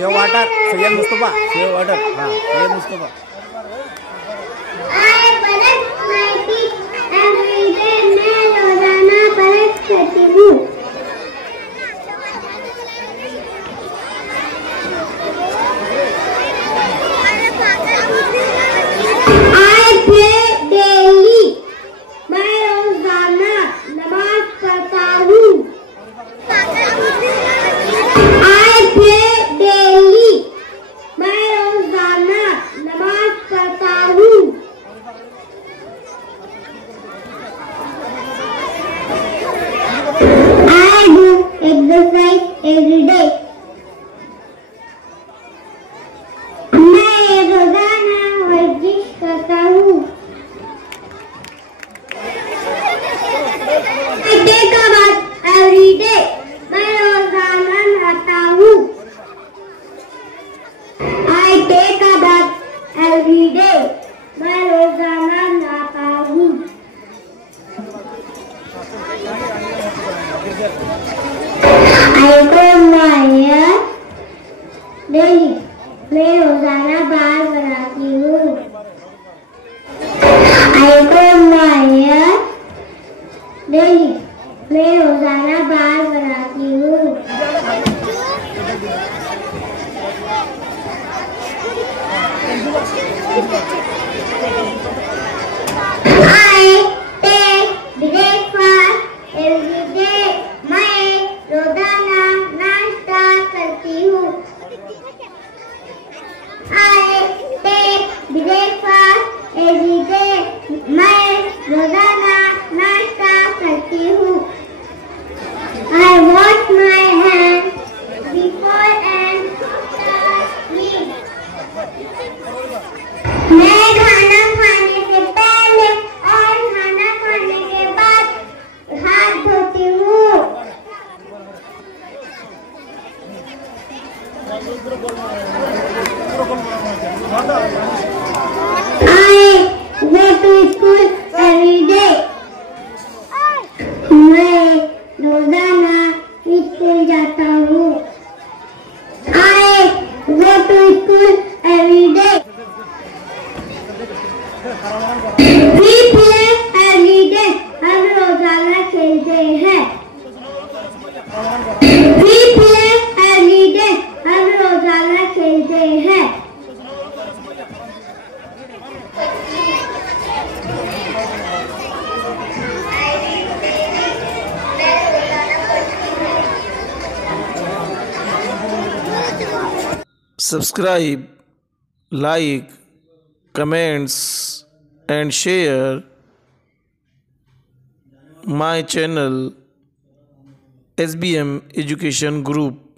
Save water Syed Mustafa save water हाँ सैयद मुस्तफा रोजाना brush करती हूँ। Exercise every day. मैं रोजाना वर्जिश करता हूँ। I take a bath every day. मैं रोजाना नहाता हूँ। I take a bath every day. मैं रोजाना नहाता हूँ। I comb my hair daily. मैं रोजाना बाल बनाती हूँ। I comb my hair daily. मैं रोजाना बाल बनाती हूँ। I take breakfast every day. मैं रोजाना नाश्ता करती हूँ। I take breakfast every day. मैं रोजाना नाश्ता करती हूँ। I wash my hands before and after meal. मैं खाना खाने से पहले और खाना खाने के बाद हाथ धोती हूँ। I go to school every day. मैं रोजाना स्कूल जाता हूँ। I go to school every day. We play every day. हम रोजाना खेलते हैं। We play every day. हम रोजाना खेलते हैं। Subscribe, like, comments and share my channel SBM Education Group.